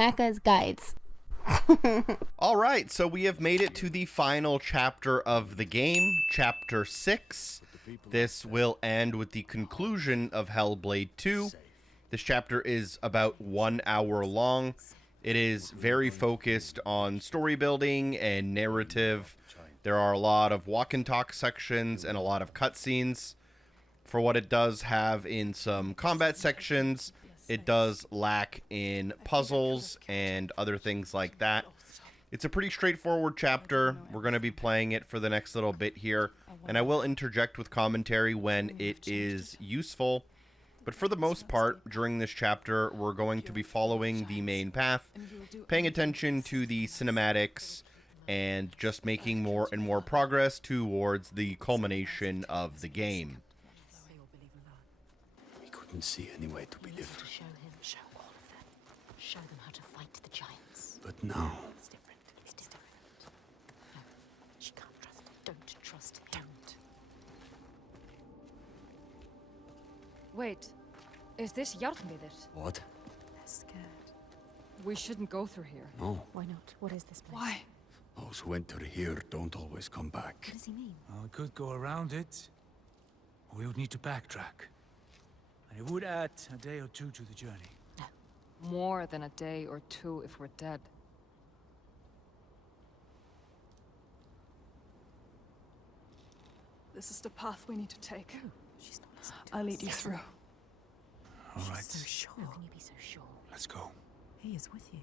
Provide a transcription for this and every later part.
Macca's guides. All right, so we have made it to the final chapter of the game, Chapter 6. This will end with the conclusion of Hellblade II. This chapter is about 1 hour long. It is very focused on story building and narrative. There are a lot of walk and talk sections and a lot of cutscenes. For what it does have in some combat sections, it does lack in puzzles and other things like that. It's a pretty straightforward chapter. We're going to be playing it for the next little bit here, and I will interject with commentary when it is useful. But for the most part, during this chapter, we're going to be following the main path, paying attention to the cinematics, and just making more and more progress towards the culmination of the game. We couldn't see any way to be different. Show him, show all of them. Show them how to fight the giants. But now... It's different. It's different. No, she can't trust him. Don't trust him. Don't. Wait, is this Jarnvidir? What? They're scared. We shouldn't go through here. No. Why not? What is this place? Why? Those who enter here don't always come back. What does he mean? Well, we could go around it, or we would need to backtrack. And it would add a day or two to the journey. No. More than a day or two if we're dead. This is the path we need to take. She's not listening to I'll us. lead you through. All right, So sure. How can you be so sure? let's go. He is with you.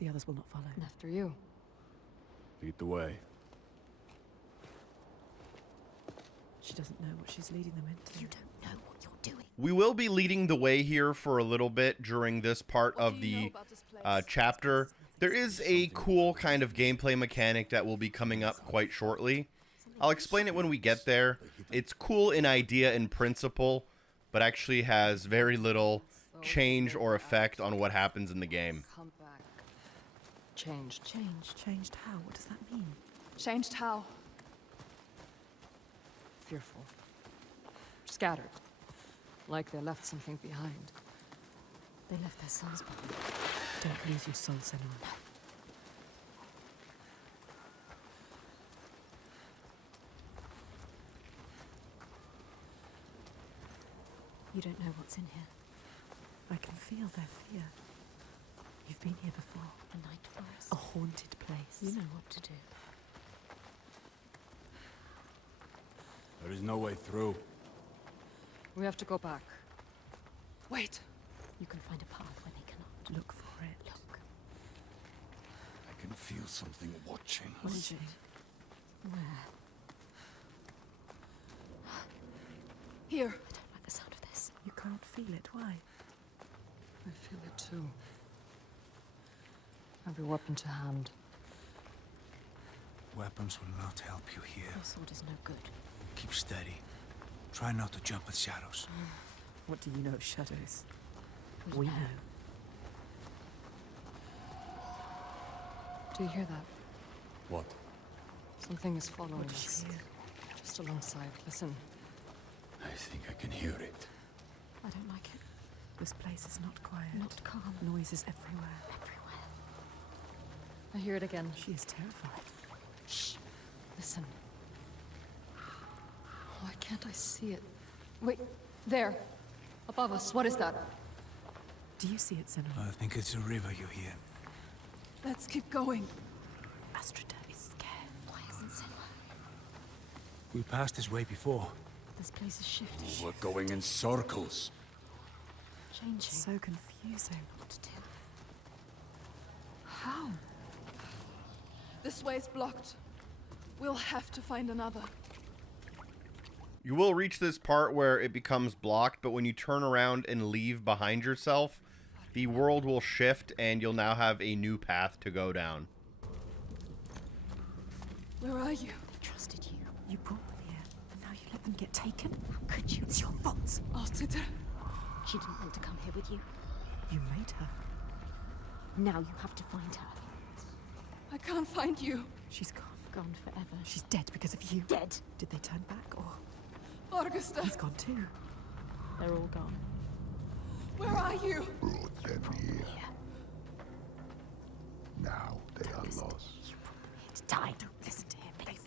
The others will not follow. After you. Lead the way. She doesn't know what she's leading them into. You don't know what you're doing. We will be leading the way here for a little bit during this part of the chapter. There is a cool kind of gameplay mechanic that will be coming up quite shortly. I'll explain it when we get there. It's cool in idea and principle, but actually has very little change or effect on what happens in the game. Come back. Changed. Changed how? What does that mean? Changed how? Fearful. Scattered. Like they left something behind. They left their souls behind. Don't lose your soul, Senua. You don't know what's in here. I can feel their fear. You've been here before. A night forest. A haunted place. You know what to do. There is no way through. We have to go back. Wait. You can find a path where they cannot. Look for it. Look. I can feel something watching What us. is it? Where? Here. I don't like the sound of this. You can't feel it. Why? I feel it too. Every weapon to hand. Weapons will not help you here. Your sword is no good. Keep steady. Try not to jump at shadows. What do you know of shadows? We know. Do you hear that? What? Something is following What does us. she hear? Just alongside. Listen. I think I can hear it. I don't like it. This place is not quiet. Not calm. Noises everywhere. Everywhere. I hear it again. She is terrified. Shh. Listen. Why can't I see it? Wait. There. Above us. What is that? Do you see it, Senua? I think it's a river you hear. Let's keep going. Astrida is scared. Why isn't Senua? We passed this way before. This place is shifting. We're going in circles. Changing. So confusing. What to do? How? This way's blocked. We'll have to find another. You will reach this part where it becomes blocked, but when you turn around and leave behind yourself, the world will shift and you'll now have a new path to go down. Where are you? I trusted you. You brought them here, and now you let them get taken? How could you? It's your fault. Artida. She didn't want to come here with you. You made her. Now you have to find her. I can't find you. She's gone. Gone forever. She's dead because of you. Dead. Did they turn back, or Borgarvirki. he's gone too? They're all gone. Where are you? Here.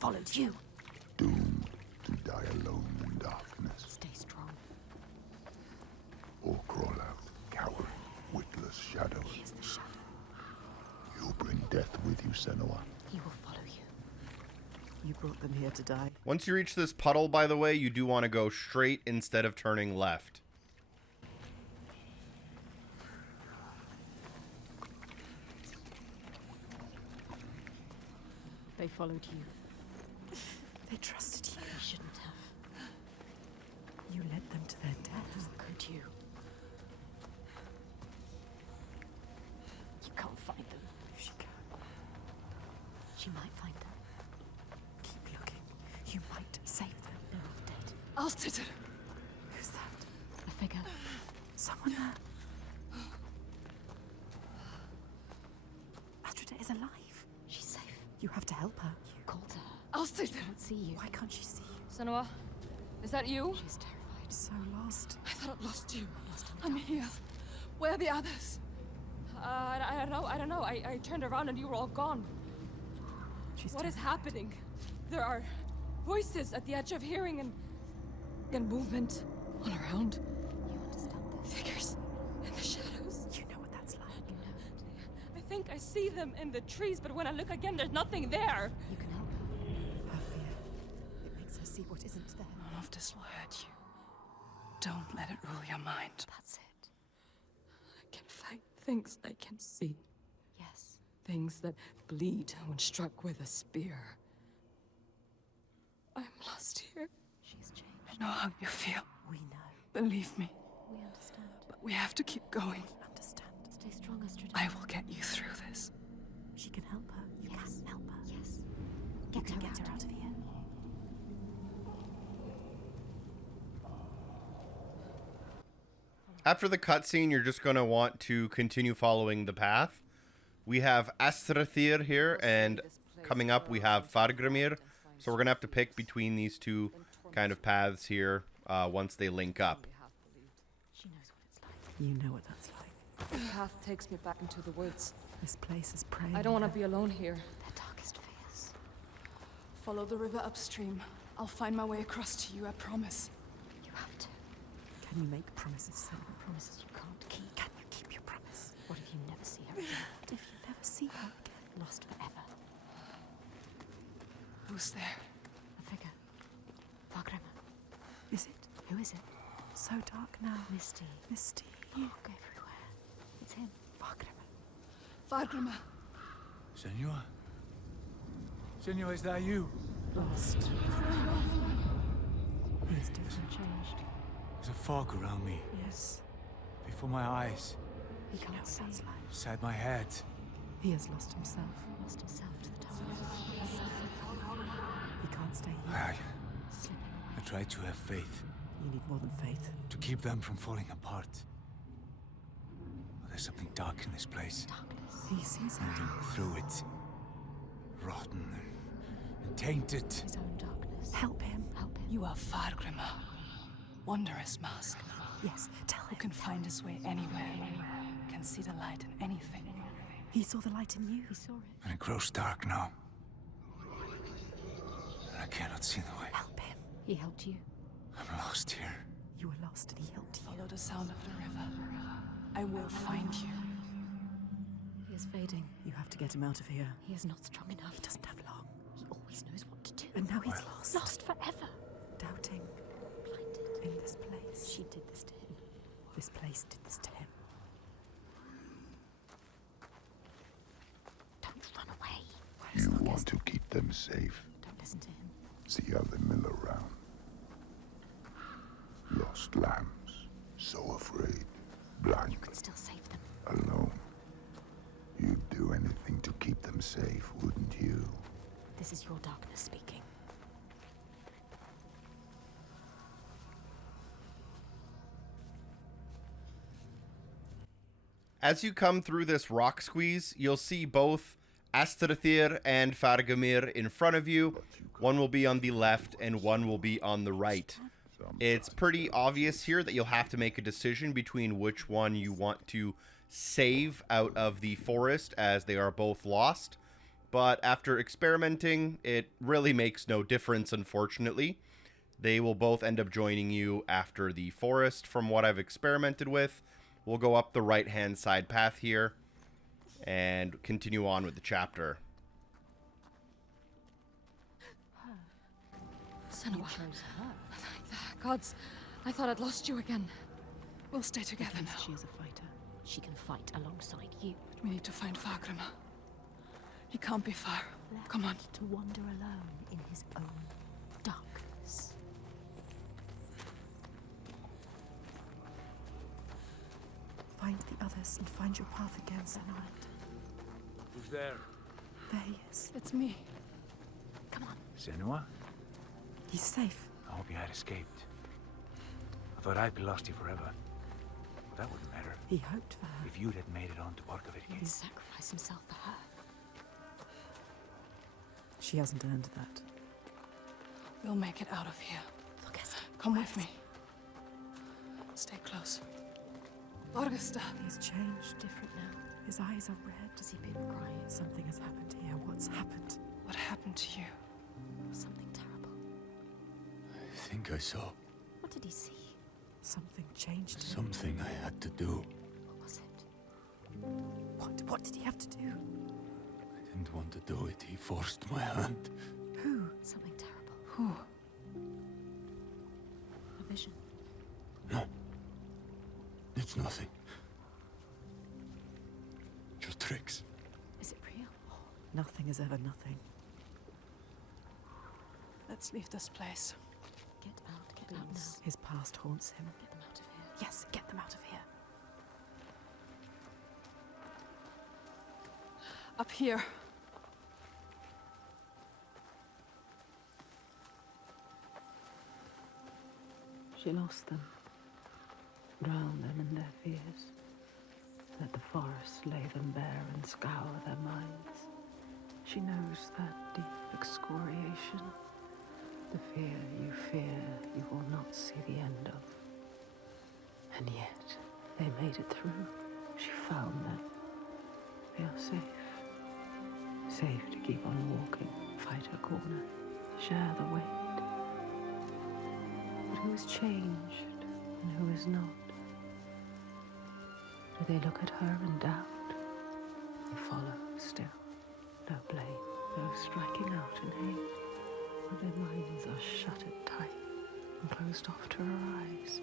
followed you. Doomed to die alone in darkness. Stay strong. Or crawl out, cowering, witless shadows. He is the shadow. You bring death with you, Senua. He will follow you. You brought them here to die. Once you reach this puddle, by the way, you do want to go straight instead of turning left. They followed you. They trusted you. You shouldn't have. You led them to their death. How could you? You can't find them. She can. She might find them. Keep looking. You might save them. No, I'm dead. Alstead. Who's that? A figure. Someone there. Astrida is alive. She's safe. You have to help her. You called her. Alstead. I can't see you. Why can't she see you? Senua, is that you? She's terrified. So lost. I thought I lost you. Lost in the I'm dark. here. Where are the others? I don't know. I turned around and you were all gone. She's What is terrified. happening? There are voices at the edge of hearing and movement all around. You understand this? Figures in the shadows. You know what that's like. You know it. I think I see them in the trees, but when I look again, there's nothing there. You can help her. Her fear. It makes her see what isn't there. None of this will hurt you. Don't let it rule your mind. That's it. I can fight things I can see. Yes. Things that bleed when struck with a spear. I'm lost here. She's changed. I know how you feel. We know. Believe me. We understand. But we have to keep going. Understand. Stay strong, Astrid. I will get you through this. She can help her. You Yes. can help her. Yes. You can get her out of here. After the cutscene, you're just going to want to continue following the path. We have Astrathir here, and coming up we have Fargrimir. So we're going to have to pick between these two kind of paths here once they link up. She knows what it's like. You know what that's like. The path takes me back into the woods. This place is praying. I don't want to be alone here. Their darkest fears. Follow the river upstream. I'll find my way across to you, I promise. You have to. Can you make promises, Senua? Promises you can't keep. Can you keep your promise? What if you never see her again? What if you never see her again? Lost forever. Who's there? A figure. Fargrimr. Is it? Who is it? So dark now. Misty. Misty. Fog everywhere. It's him. Fargrimr. Fargrimr. Senua? Senua, is that you? Lost. He is different. Changed. There's a fog around me, Yes. before my eyes, He You know can't what see. that's like. inside my head. He has lost himself. Lost himself to the darkness. He can't stay here. I Slipping away. try to have faith, You need more than faith. to keep them from falling apart. But there's something dark in this place, Darkness. He sees it. moving through it. Rotten and tainted. His own darkness. Help him. Help him. You are Fargrimr. Wondrous mask. Yes, tell Who him. can find his way anywhere. Can see the light in anything. He saw the light in you. He saw it. And it grows dark now. And I cannot see the way. Help him. He helped you. I'm lost here. You were lost and he helped you. Follow the sound of the river. I will find you. He is fading. You have to get him out of here. He is not strong enough. He doesn't have long. He always knows what to do. And now he's lost. Lost forever. Doubting Blinded. in this place. She did this to him. This place did this to him. Don't run away. Where's You the want to keep them safe. Don't listen to him. See how they mill around. Lost lambs, so afraid, blind, You can still save them. alone. You'd do anything to keep them safe, wouldn't you? This is your darkness speaking. As you come through this rock squeeze, you'll see both Astrathir and Fargrimr in front of you. One will be on the left and one will be on the right. It's pretty obvious here that you'll have to make a decision between which one you want to save out of the forest, as they are both lost. but after experimenting, it really makes no difference, unfortunately. They will both end up joining you after the forest from what I've experimented with. We'll go up the right-hand side path here and continue on with the chapter. Senua. Thank the gods. I thought I'd lost you again. We'll stay together At now. least she is a fighter. She can fight alongside you. We need to find Fagrima. He can't be far. Left Come on. to wander alone in his own darkness. Find the others and find your path again, Senua. Who's there? There he is. It's me. Come on. Senua? He's safe. I hope you had escaped. I thought I'd be lost you forever. But that wouldn't matter He hoped for her. if you'd had made it on to Borgarvirki. He'd sacrifice himself for her. She hasn't earned that. We'll make it out of here. Forget Come with me. Stay close. Borgasta. He's changed. different now. His eyes are red. Has he been crying? Something has happened here. What's happened? What happened to you? Something terrible. I think I saw What did he see? Something changed him. something I had to do. What was it? What did he have to do? I didn't want to do it. He forced my hand. Who? Something terrible. Who? A vision. No. It's nothing. Just tricks. Is it real? Nothing is ever nothing. Let's leave this place. Get out now. His past haunts him. Get them out of here. Yes, get them out of here. Up here. She lost them, drowned them in their fears, let the forest lay them bare and scour their minds. She knows that deep excoriation, the fear you will not see the end of. And yet, they made it through. She found them. They are safe. Safe to keep on walking, fight her corner, share the weight. But who is changed and who is not? Do they look at her in doubt? They follow still. No blame, no striking out in hate. But their minds are shuttered tight and closed off to her eyes.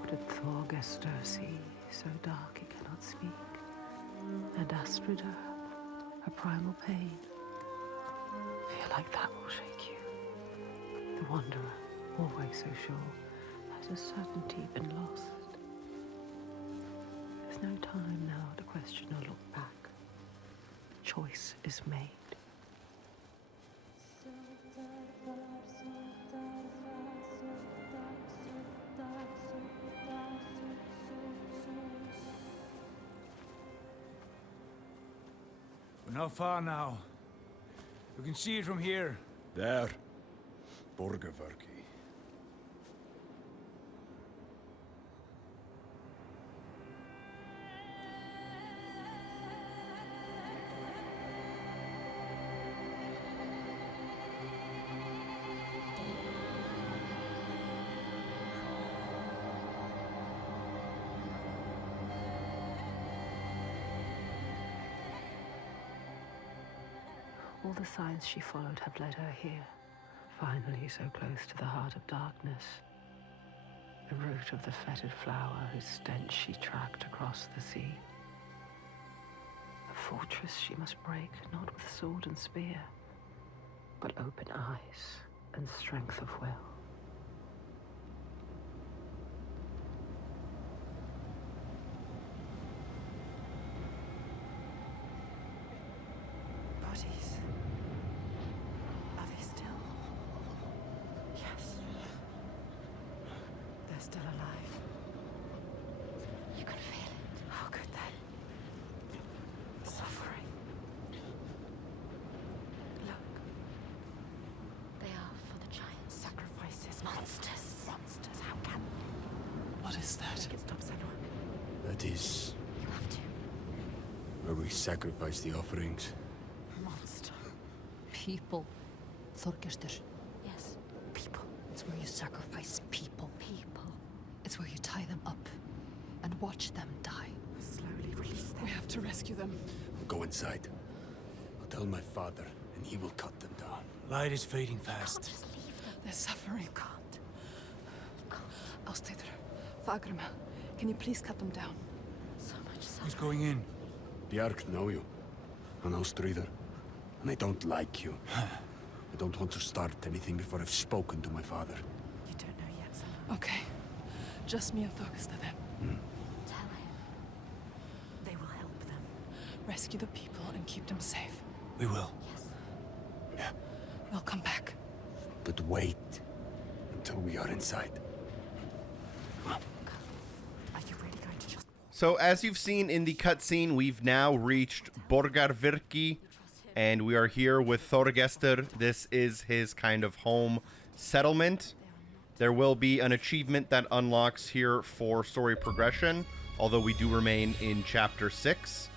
What did ThatNlCKster see, so dark he cannot speak? And Astrid, her primal pain. Fear like that will shake you. The wanderer, always so sure, has her certainty been lost? There's no time now to question or look back. Choice is made. We're not far now. We can see it from here. There. Borgarvirki. All the signs she followed have led her here, finally so close to the heart of darkness. The root of the fetid flower whose stench she tracked across the sea. A fortress she must break, not with sword and spear, but open eyes and strength of will. Bodies. Are they still? Yes. They're still alive. You can feel it. How could they? Suffering. Look. They are for the giants. Sacrifices. Monsters. Monsters. How can What is that? Make it stop, Senua. That is You have to. Where we sacrifice the offerings. Monster. People. ThatNlCKster. Yes, people. It's where you sacrifice people. People. It's where you tie them up and watch them die. Slowly release them. We have to rescue them. Go inside. I'll tell my father, and he will cut them down. Light is fading Can't fast. just leave them. They're suffering. You can't. You can't. I'll stay there. Fagrima, can you please cut them down? So much Who's suffering. going in? Bjark know you. An Austrider. And I don't like you. I don't want to start anything before I've spoken to my father. You don't know yet, Senua. Okay. Just me and ThatNlCKster then. Tell him. They will help them. Rescue the people and keep them safe. We will. Yes. We'll come back. But wait until we are inside. Are you really going to just So as you've seen in the cutscene, we've now reached Borgarvirki, and we are here with ThatNlCKster. This is his kind of home settlement. There will be an achievement that unlocks here for story progression, although we do remain in Chapter 6.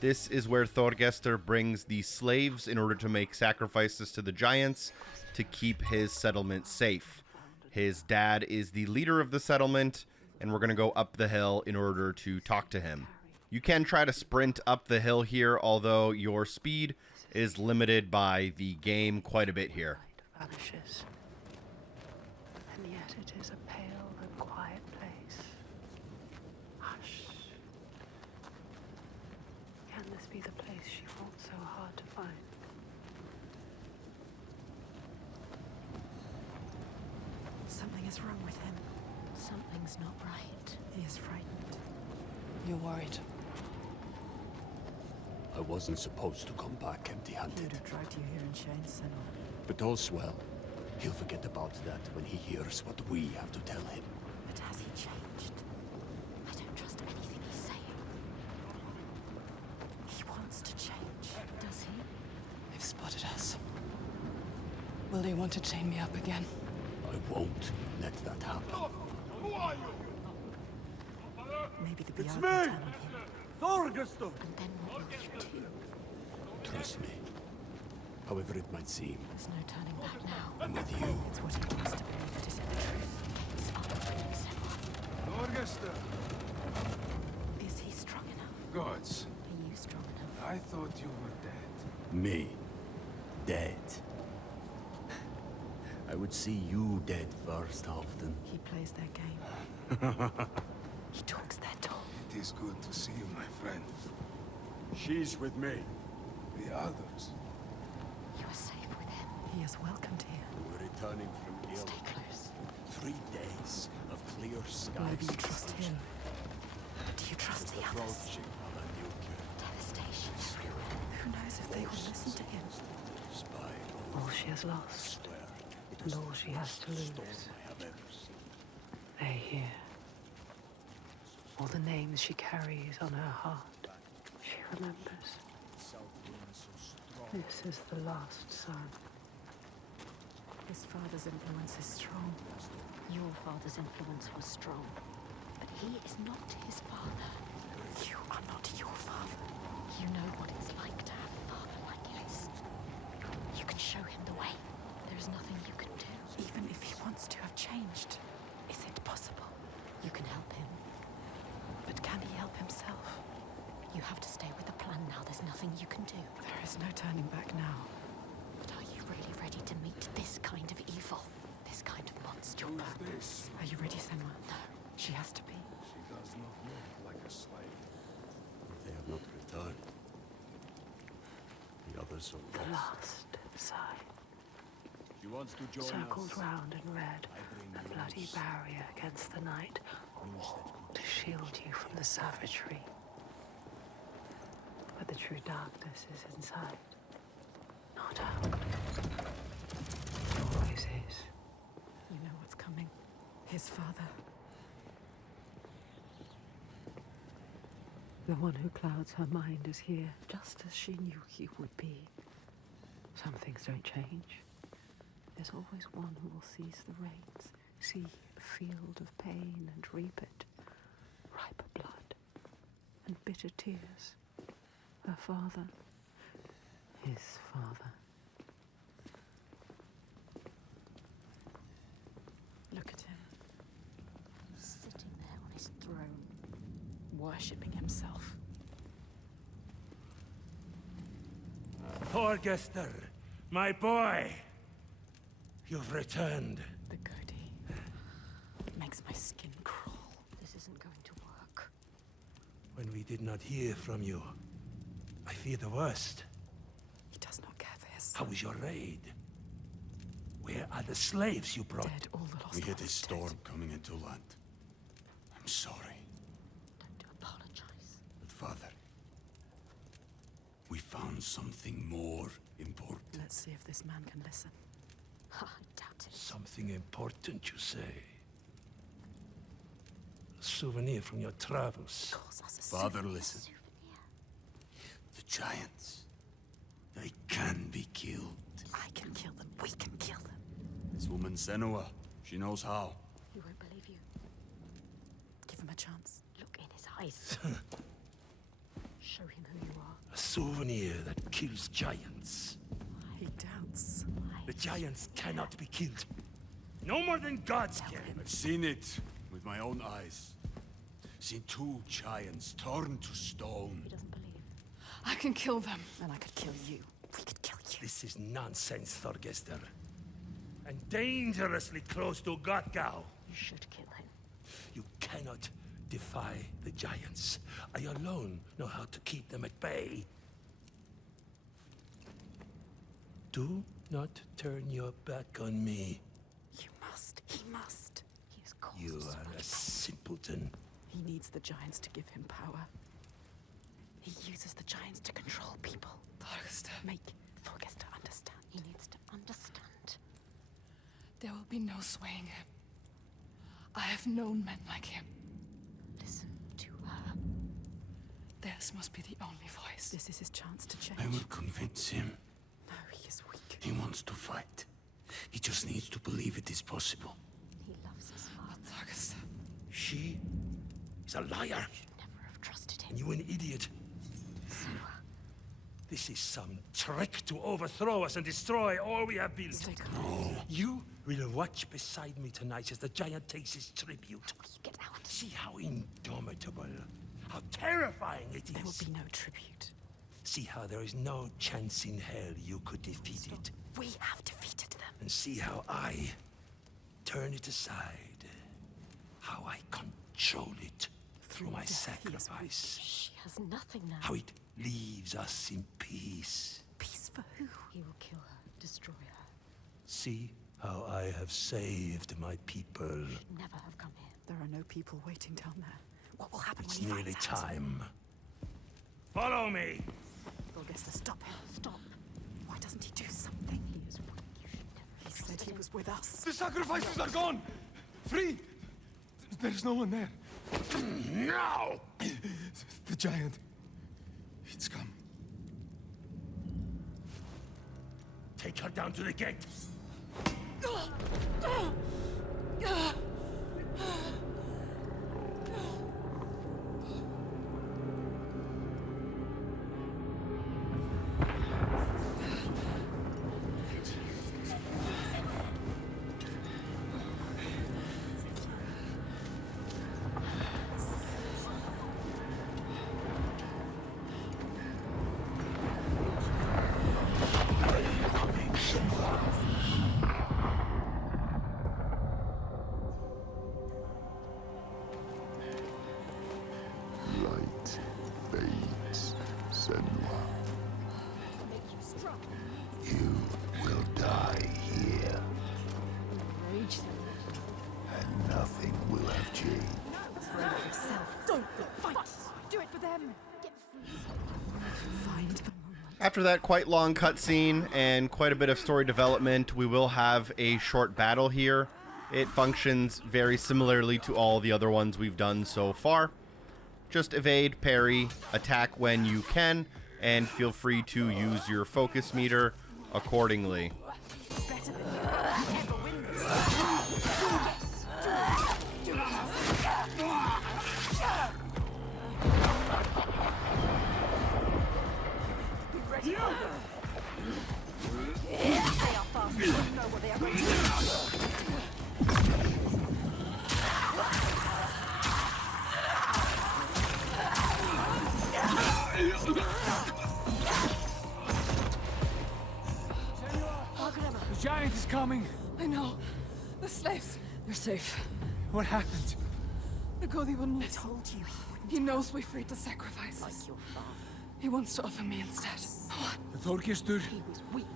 This is where ThatNlCKster brings the slaves in order to make sacrifices to the giants to keep his settlement safe. His dad is the leader of the settlement, and we're going to go up the hill in order to talk to him. You can try to sprint up the hill here, although your speed is limited by the game quite a bit here. Light vanishes. And yet it is a pale and quiet place. Hush. Can this be the place she fought so hard to find? Something is wrong with him. Something's not right. He is frightened. You're worried. I wasn't supposed to come back He empty-handed. would have dragged you here in chains, Senua. But all's well. He'll forget about that when he hears what we have to tell him. But has he changed? I don't trust anything he's saying. He wants to change. Does he? They've spotted us. Will they want to chain me up again? I won't let that happen. Maybe the Biar will turn on him. ThatNlCKster! And then what will you do? Trust me. However it might seem, There's no turning back now. I'm with you. It's what he wants to believe that is the truth. It's up to you, Senua. ThatNlCKster! Is he strong enough? Gods, Are you strong enough? I thought you were dead. Me. Dead. I would see you dead first, Halfdan. He plays their game. He talks their talk. It is good to see you, my friend. She's with me. The others. You are safe with him. He is welcomed here. We're returning from ill. Stay close. 3 days of clear skies. Maybe you trust him. Do you trust the others? Approaching ThatNlCKster. Devastation everywhere. Who knows if they will listen to him? Spy All she has lost, and all she has to lose. I have ever seen. They hear. All the names she carries on her heart. She remembers. This is the last son. His father's influence is strong. Your father's influence was strong. But he is not his father. You are not your father. You know what it's like to have a father like his. You can show him the way. There is nothing you can do. Even if he wants to have changed, is it possible? You can help him. But can he help himself? You have to stay with the plan now. There's nothing you can do. There is no turning back now. But are you really ready to meet this kind of evil? This kind of monster? This. Are you ready, Senua? No. She has to be. She does not look like a slave. They have not returned. The others are The lost. last sign. She wants to join Circled us. round in red, a bloody barrier against the night, all to shield you from the savagery. But the true darkness is inside, not out. Always is. You know what's coming. His father. The one who clouds her mind is here, just as she knew he would be. Some things don't change. There's always one who will seize the reins, see a field of pain and reap it. Ripe blood and bitter tears. her father. His father. Look at him. Sitting there on his throne, worshipping himself. ThatNlCKster, my boy! You've returned. The goatee makes my skin crawl. This isn't going to work. When we did not hear from you, I fear the worst. He does not care for his How was your raid? Where are the slaves you brought? dead. All the lost We hit a ones storm dead. coming into land. I'm sorry. Don't apologize. But Father, we found something more important. Let's see if this man can listen. I doubt it. Something important, you say? A souvenir from your travels. Calls us a Father, souvenir. listen. The giants, they can be killed. I can kill them. We can kill them. This woman Senua, she knows how. He won't believe you. Give him a chance. Look in his eyes. Show him who you are. A souvenir that kills giants. He doubts. The giants cannot be killed. No more than gods can. I've seen it with my own eyes. Seen 2 giants turned to stone. He doesn't believe. I can kill them. And I could kill you. We could kill you. This is nonsense, ThatNlCKster. And dangerously close to Godgau. You should kill him. You cannot defy the giants. I alone know how to keep them at bay. Do not turn your back on me. You must. He must. He has caused You so are much a simpleton. He needs the giants to give him power. He uses the giants to control people. Make ThatNlCKster understand. He needs to understand. There will be no swaying him. I have known men like him. Listen to her. Theirs must be the only voice. This is his chance to change. I will convince him. No, he is weak. He wants to fight. He just needs to believe it is possible. He loves his father. ThatNlCKster. She is a liar. Should never have trusted him. And you an idiot. Senua. This is some trick to overthrow us and destroy all we have built. Stay calm. You will watch beside me tonight as the giant takes his tribute. You get out. See how indomitable, how terrifying it There will is. be no tribute. See how there is no chance in hell you could defeat it. We have defeated them. And see how I turn it aside. How I control it through my death, he is sacrifice. She has nothing now. How it leaves us in peace. Peace for who? He will kill her, destroy her. See how I have saved my people. Should never have come here. There are no people waiting down there. What will happen It's when he nearly finds out? time. Follow me! ThatNlCKster, stop him. Stop. Why doesn't he do something? He is weak. You should never He have said trusted he him. was with us. The sacrifices are gone! Free! There's no one there. Now! The giant. It's come. Take her down to the gate. Light fades, Senua. Make you strong. You will die here, Rage them. and nothing will have changed. Yourself. Don't fight. Do it for them. Find them. After that quite long cutscene and quite a bit of story development, we will have a short battle here. It functions very similarly to all the other ones we've done so far. Just evade, parry, attack when you can, and feel free to use your focus meter accordingly. Better than you. You never win this. The giant is coming. I know. The slaves. They're safe. What happened? The Godi wouldn't listen. I told you. He knows we freed the sacrifices. Like your father. He wants to offer me instead. What? The ThatNlCKster? He was weak.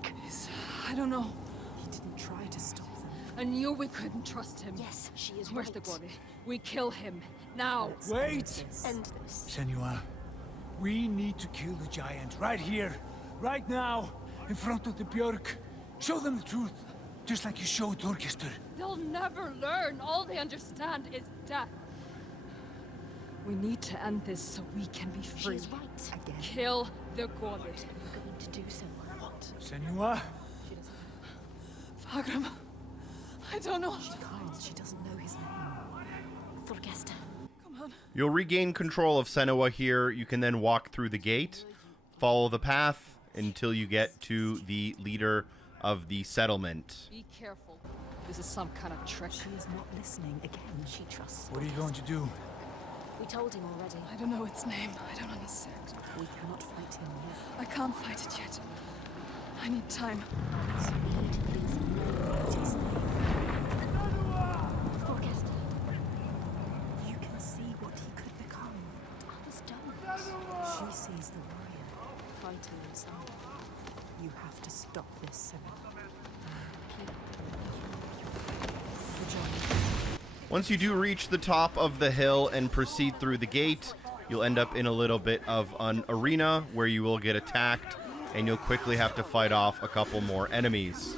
I don't know. He didn't try to stop them. I knew we couldn't trust him. Yes, she is Where's right. the Godi? We kill him. Now. Let's Wait! End this. Senua, we need to kill the giant right here, right now, in front of the Björk. Show them the truth, just like you showed ThatNlCKster. They'll never learn. All they understand is death. We need to end this so we can be She free. is right. Again. Kill the Godi. You're going to do so. What? Senua? She doesn't. Fagram. I don't know. She can't. She doesn't know his name. ThatNlCKster. Come on. You'll regain control of Senua here. You can then walk through the gate, follow the path until you get to the leader of the settlement. Be careful. This is some kind of trick. She is not listening again. She trusts. What are you going to do? We told him already. I don't know its name. I don't understand. We cannot fight him yet. I can't fight it yet. I need time. Speed is not his name. ThatNlCKster. You can see what he could become. Others don't. She sees the warrior, fighting himself. You have to stop this, Senua. Once you do reach the top of the hill and proceed through the gate, you'll end up in a little bit of an arena where you will get attacked, and you'll quickly have to fight off a couple more enemies.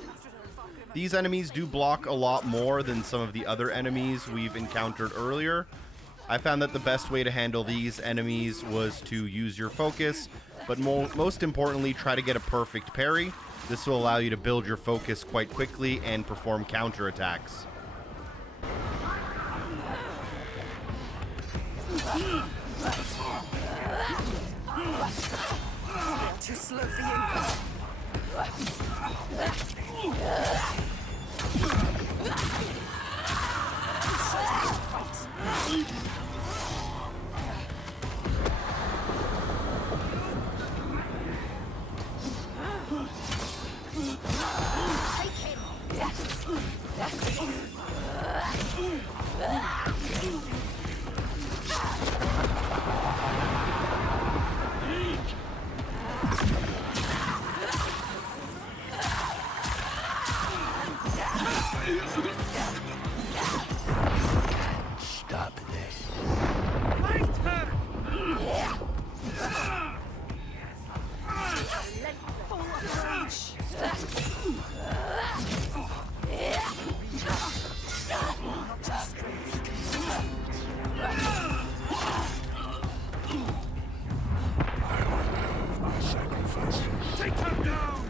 These enemies do block a lot more than some of the other enemies we've encountered earlier. I found that the best way to handle these enemies was to use your focus, but most importantly, try to get a perfect parry. This will allow you to build your focus quite quickly and perform counterattacks. Too slow for you. Stop this. Take her down!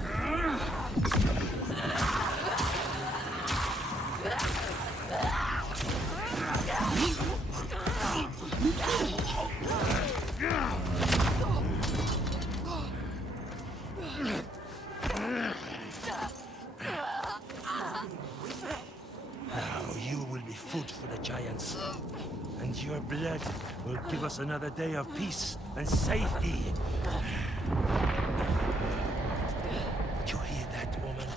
Now you will be food for the giants, and your blood will give us another day of peace and safety. You hear that, woman?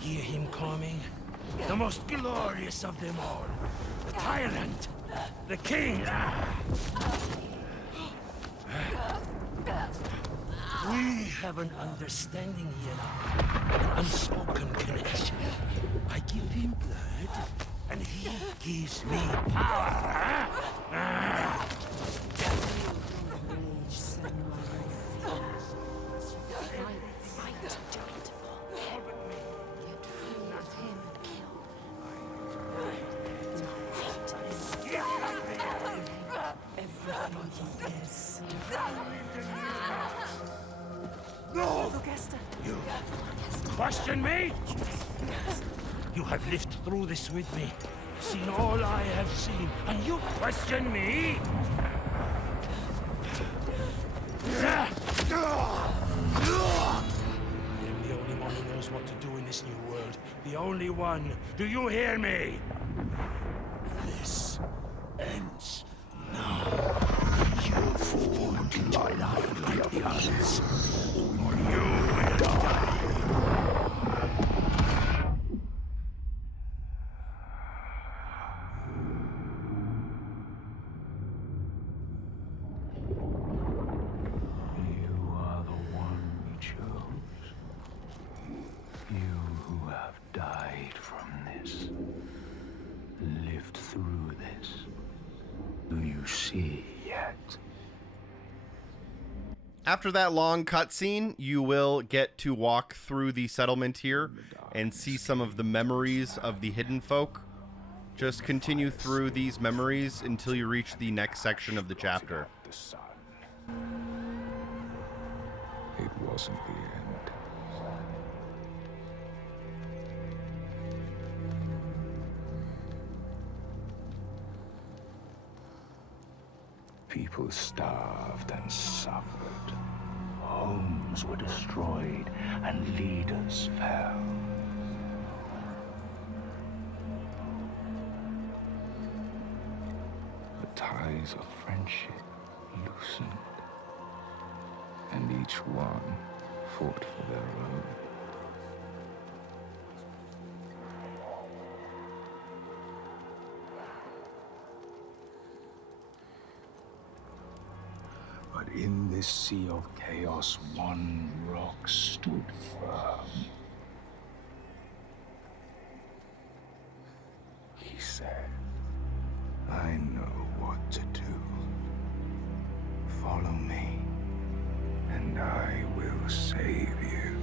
Hear him coming? The most glorious of them all. The tyrant. The king. We have an understanding here. An unspoken connection. I give him blood, and he gives me power. Fight, giant. Get free of him and kill. Everything he is. No! ThatNlCKster. You question me? You have lived through this with me, seen all I have seen, and you question me? I am the only one who knows what to do in this new world. The only one. Do you hear me? This ends now. You fool! I lied like the others, or you will die. You are the one we chose. You who have died from this, lived through this. Do you see yet? After that long cutscene, you will get to walk through the settlement here and see some of the memories of the hidden folk. Just continue through these memories until you reach the next section of the chapter. The sun. It wasn't the end. People starved and suffered. Homes were destroyed and leaders fell. The ties of friendship loosened, and each one fought for their own. But in this sea of chaos, one rock stood firm. He said, I know what to do. Follow me, and I will save you.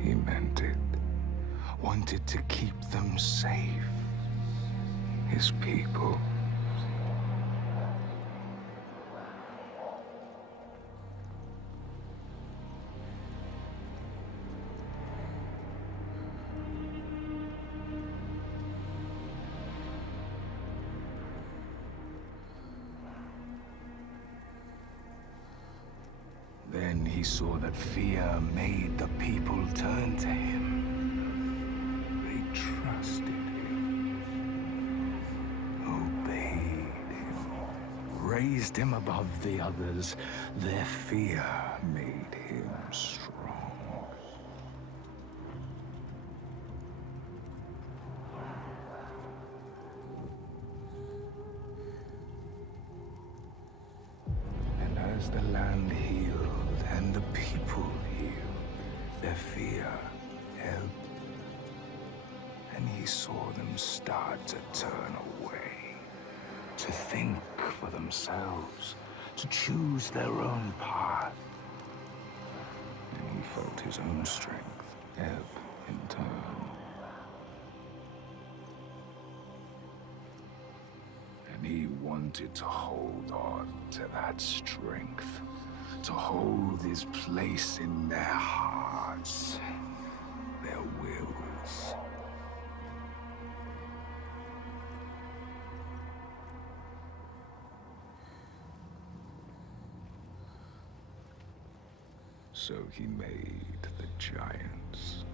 He meant it. Wanted to keep them safe. His people. Then he saw that fear made the people turn to him. They trusted him, obeyed him, raised him above the others. Their fear made him strong. And as the land healed, and the people healed, their fear helped. And he saw them start to turn away, to think for themselves, to choose their own path. And he felt his own strength ebb in turn. And he wanted to hold on to that strength, to hold his place in their hearts, their wills. So he made the giants,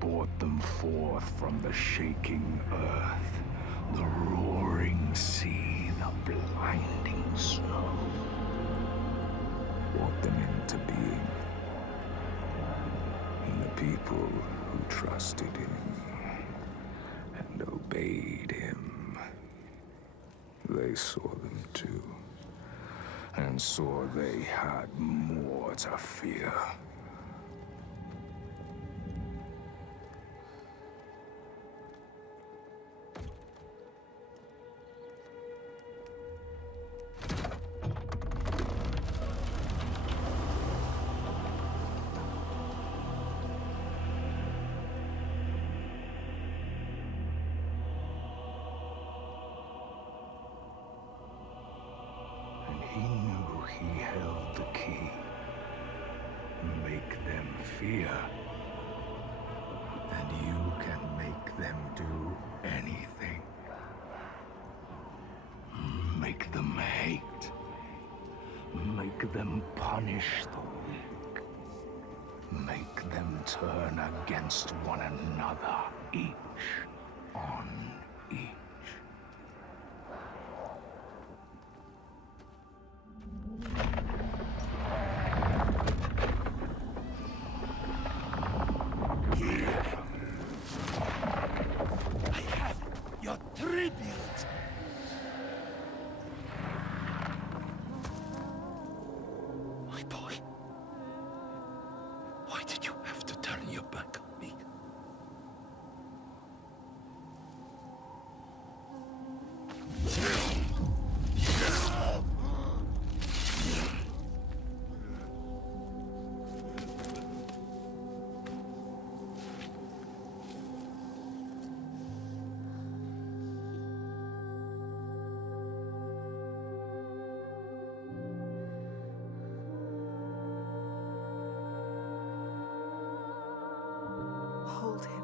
brought them forth from the shaking earth, the roaring sea, the blinding snow. Brought them into being, and the people who trusted him and obeyed him, they saw them too, and saw they had more to fear. He knew he held the key. Make them fear. And you can make them do anything. Make them hate. Make them punish the weak. Make them turn against one another, each on each.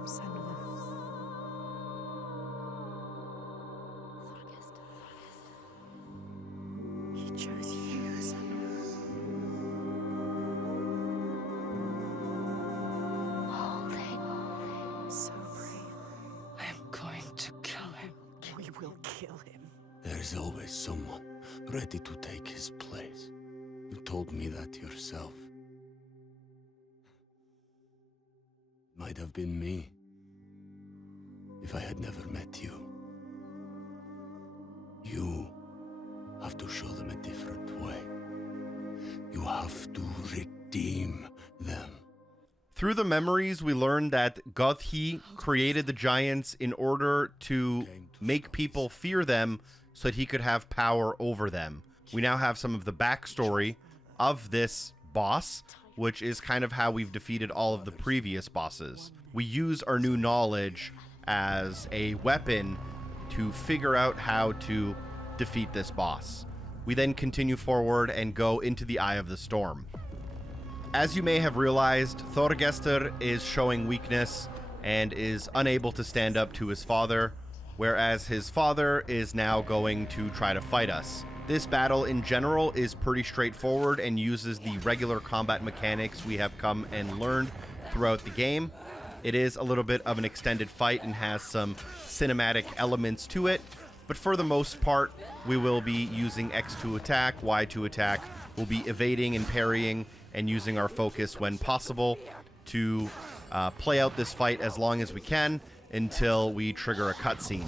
Senua. He chose you, Senua. So brave. I am going to kill him. We will kill him. There's always someone ready to take his place. You told me that yourself. Might have been me, if I had never met you. You have to show them a different way. You have to redeem them. Through the memories, we learned that Godhi created the giants in order to make people fear them so that he could have power over them. We now have some of the backstory of this boss, which is kind of how we've defeated all of the previous bosses. We use our new knowledge as a weapon to figure out how to defeat this boss. We then continue forward and go into the Eye of the Storm. As you may have realized, ThatNlCKster is showing weakness and is unable to stand up to his father, whereas his father is now going to try to fight us. This battle in general is pretty straightforward and uses the regular combat mechanics we have come and learned throughout the game. It is a little bit of an extended fight and has some cinematic elements to it, but for the most part, we will be using X to attack, Y to attack. We'll be evading and parrying and using our focus when possible to play out this fight as long as we can until we trigger a cutscene.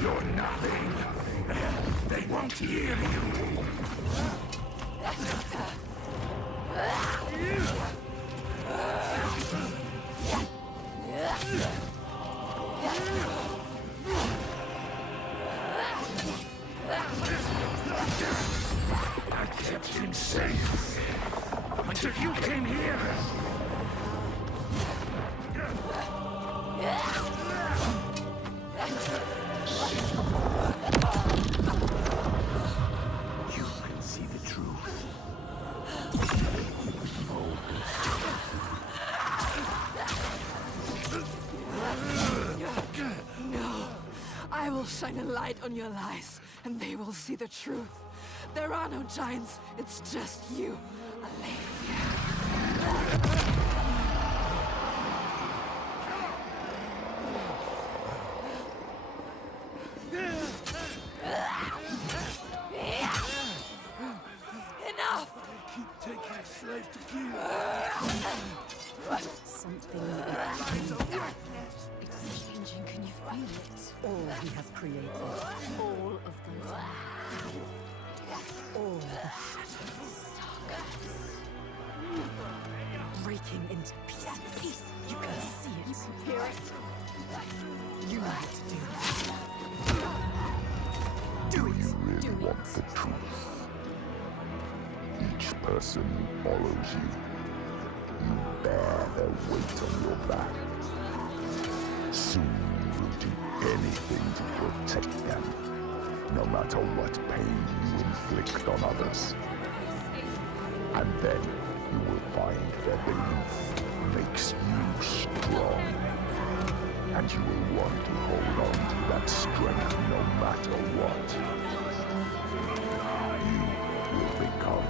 You're nothing. They won't hear you. I kept him safe until you came here. You can see the truth. No. I will shine a light on your lies, and they will see the truth. There are no giants, it's just you, Enough! Keep taking a slave to kill. Something is it's changing. Can you feel it? All he has created. All of those. All the shadows. Breaking into pieces. You can see it. Hear it. You need to do it. Do you really want the truth? Each person who follows you, you bear their weight on your back. Soon you will do anything to protect them, no matter what pain you inflict on others. And then you will find their belief makes you strong. And you will want to hold on to that strength no matter what. You will become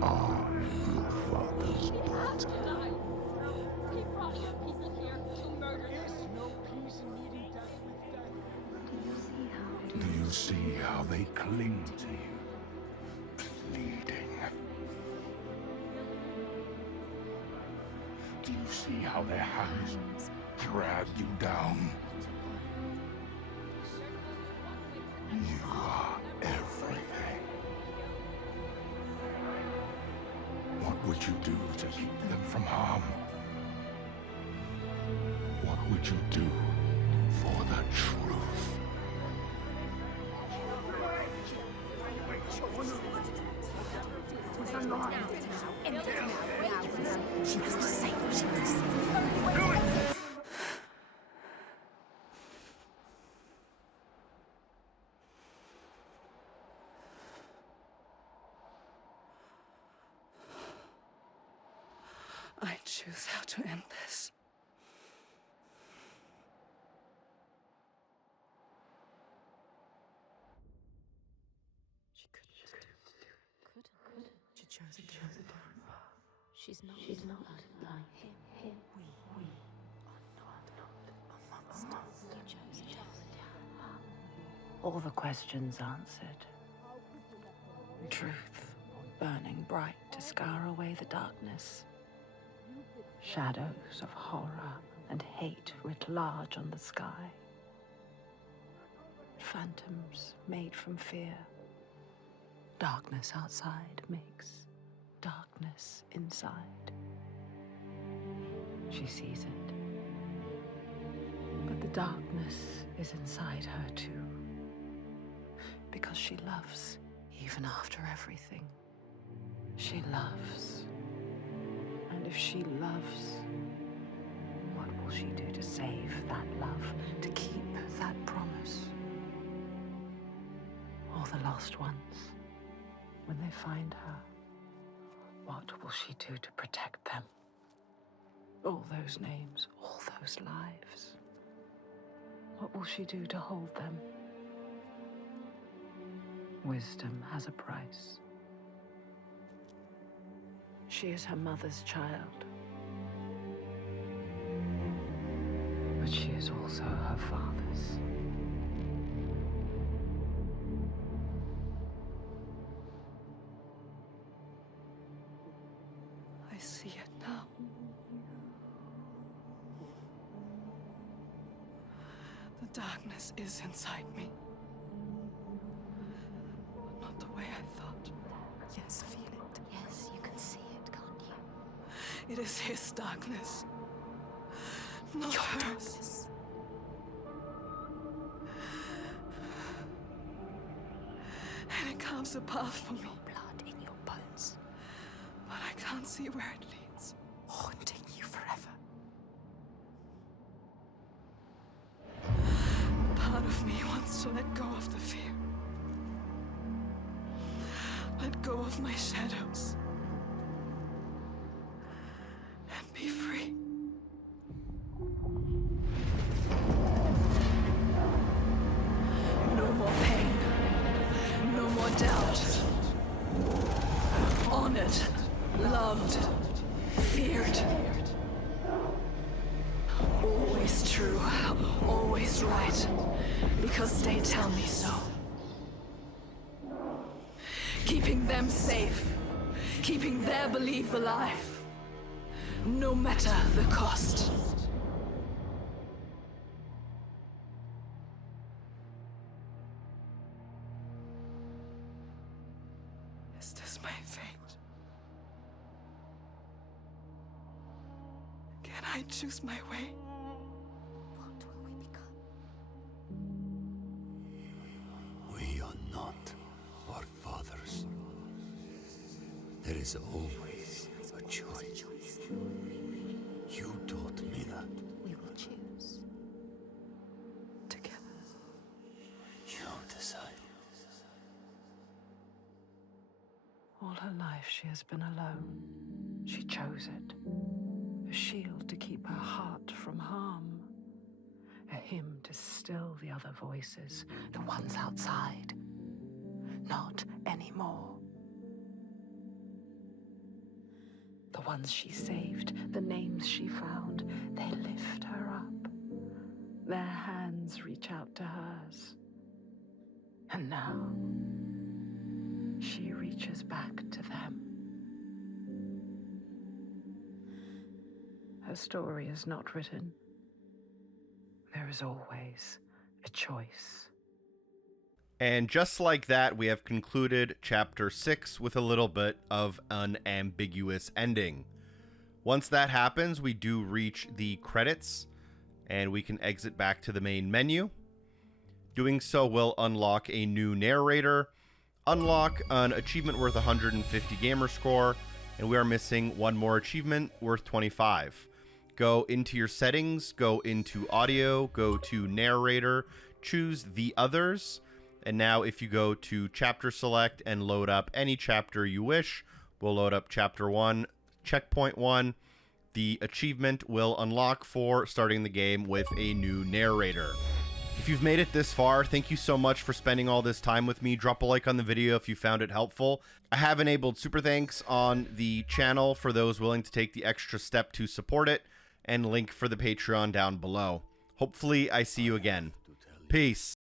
are your father's daughter. He brought you people here to murder you. Do you see how they cling to you, pleading? Do you see how their hands drag you down? You are everything. What would you do to keep them from harm? What would you do for the truth? She has to say what she has to say. I choose how to end this. She couldn't. She chose a different path. She's not like him. We are not a monster. You chose a different path. All the questions answered. Truth burning bright to scour away the darkness. Shadows of horror and hate writ large on the sky. Phantoms made from fear. Darkness outside makes darkness inside. She sees it. But the darkness is inside her too. Because she loves, even after everything. She loves. And if she loves, what will she do to save that love, to keep that promise? All the lost ones, when they find her, what will she do to protect them? All those names, all those lives. What will she do to hold them? Wisdom has a price. She is her mother's child. But she is also her father's. I see it now. The darkness is inside me. But not the way I thought. Yes, feel it. Yes, you can see it, can't you? It is his darkness, not Your hers. darkness. And it carves a path for me, Blood in your bones, but I can't see where it leads. haunting you forever. Part of me wants to let go of the fear. Let go of my shadows. And be free. No more pain. No more doubt. Honored. Loved. Feared. Always true. Always right. Because they tell me so. Keeping them safe. Keeping their belief alive. No matter the cost. Is this my fate? Can I choose my way? What will we become? We are not our fathers. There is always a choice. You taught me that. We will choose. Together. You decide. All her life she has been alone. She chose it. A shield to keep her heart from harm. A hymn to still the other voices, the ones outside. Not anymore. The ones she saved, the names she found, they lift her up. Their hands reach out to hers. And now, she reaches back to them. Her story is not written. There is always a choice. And just like that, we have concluded Chapter 6 with a little bit of an ambiguous ending. Once that happens, we do reach the credits, and we can exit back to the main menu. Doing so will unlock a new narrator, unlock an achievement worth 150 gamer score, and we are missing one more achievement worth 25. Go into your settings, go into audio, go to narrator, choose the others, and now if you go to chapter select and load up any chapter you wish, we'll load up chapter 1, checkpoint 1. The achievement will unlock for starting the game with a new narrator. If you've made it this far, thank you so much for spending all this time with me. Drop a like on the video if you found it helpful. I have enabled super thanks on the channel for those willing to take the extra step to support it, and link for the Patreon down below. Hopefully I see you again. Peace.